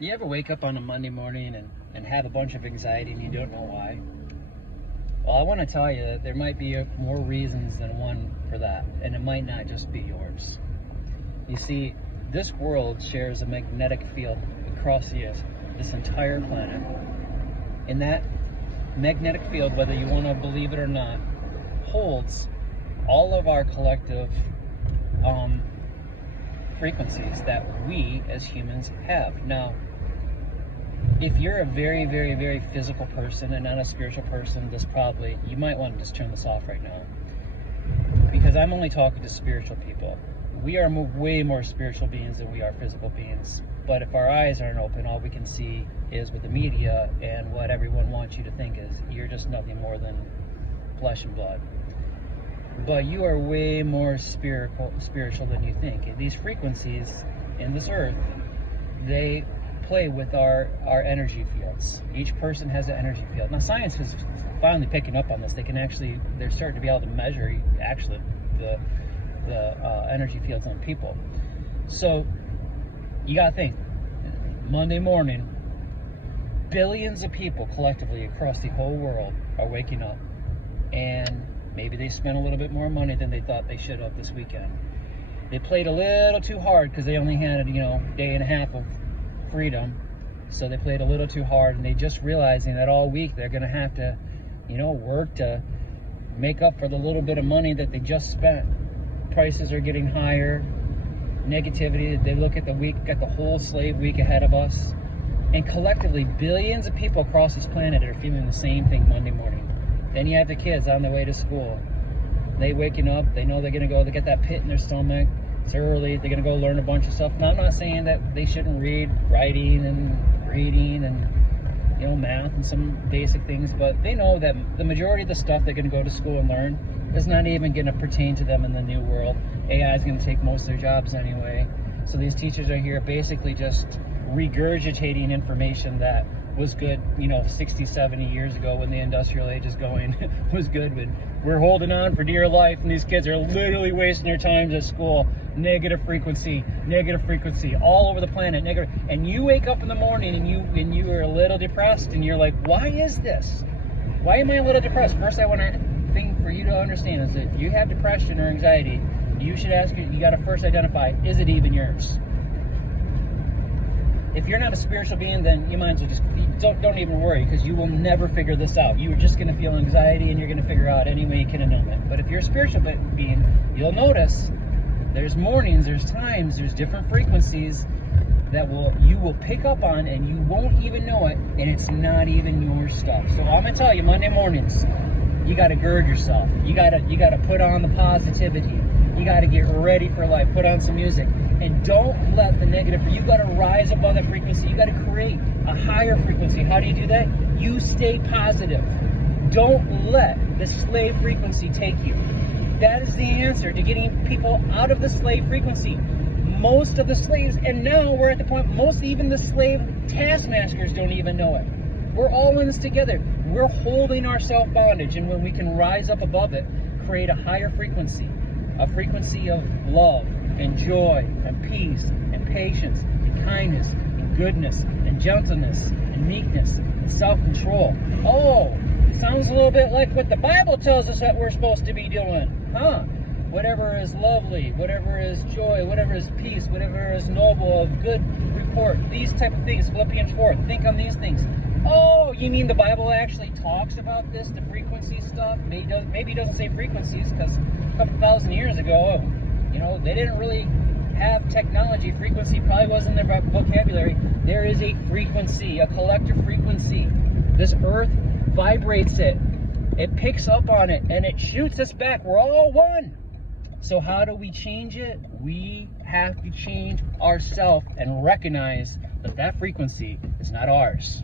You ever wake up on a Monday morning and have a bunch of anxiety and you don't know why? Well, I want to tell you that there might be more reasons than one for that, and it might not just be yours. You see, this world shares a magnetic field across this entire planet. And that magnetic field, whether you want to believe it or not, holds all of our collective frequencies that we as humans have. Now, if you're a very, very, very physical person and not a spiritual person, you might want to just turn this off right now. Because I'm only talking to spiritual people. We are way more spiritual beings than we are physical beings. But if our eyes aren't open, all we can see is with the media and what everyone wants you to think is you're just nothing more than flesh and blood. But you are way more spiritual than you think. These frequencies in this earth, they play with our energy fields. Each person has an energy field. Now science is finally picking up on this. They're starting to be able to measure actually the energy fields on people. So you gotta think, Monday morning, billions of people collectively across the whole world are waking up, and maybe they spent a little bit more money than they thought they should have this weekend. They played a little too hard because they only had day and a half of freedom, so they played a little too hard, and they just realizing that all week they're gonna have to work to make up for the little bit of money that they just spent. Prices are getting higher, negativity. They look at the whole slave week ahead of us, and collectively billions of people across this planet are feeling the same thing Monday morning. Then you have the kids on their way to school. They waking up, they know they're gonna go, they get that pit in their stomach. It's early, they're gonna go learn a bunch of stuff. Now, I'm not saying that they shouldn't read writing and reading and math and some basic things, but they know that the majority of the stuff they're gonna go to school and learn is not even gonna pertain to them in the new world. AI is gonna take most of their jobs anyway. So these teachers are here basically just regurgitating information that was good 60, 70 years ago when the industrial age is going was good. When we're holding on for dear life and these kids are literally wasting their time at school. Negative frequency all over the planet, negative. And you wake up in the morning and you are a little depressed, and you're like, why is this? Why am I a little depressed? First, I want to thing for you to understand is that if you have depression or anxiety, you got to first identify, is it even yours? If you're not a spiritual being, then you might as well just don't even worry, because you will never figure this out. You are just going to feel anxiety, and you're going to figure out any way you can numb it. But if you're a spiritual being, you'll notice there's mornings, there's times, there's different frequencies that you will pick up on, and you won't even know it, and it's not even your stuff. So I'm going to tell you, Monday mornings, you got to gird yourself. You got to put on the positivity. You got to get ready for life. Put on some music. And don't let the negative, you got to rise above that frequency. You got to create a higher frequency. How do you do that? You stay positive. Don't let the slave frequency take you. That is the answer to getting people out of the slave frequency. Most of the slaves, and now we're at the point, even the slave taskmasters don't even know it. We're all in this together. We're holding our self-bondage, and when we can rise up above it, create a higher frequency. A frequency of love and joy and peace and patience and kindness and goodness and gentleness and meekness and self-control. Oh, it sounds a little bit like what the Bible tells us that we're supposed to be doing, huh? Whatever is lovely, whatever is joy, whatever is peace, whatever is noble, of good report, these type of things. Philippians 4, think on these things. Oh, you mean the Bible actually talks about this, the frequency stuff? Maybe it doesn't say frequencies, because a couple thousand years ago, they didn't really have technology. Frequency probably wasn't in their vocabulary. There is a frequency, a collective frequency. This earth vibrates it. It picks up on it, and it shoots us back. We're all one. So how do we change it? We have to change ourselves and recognize that frequency is not ours.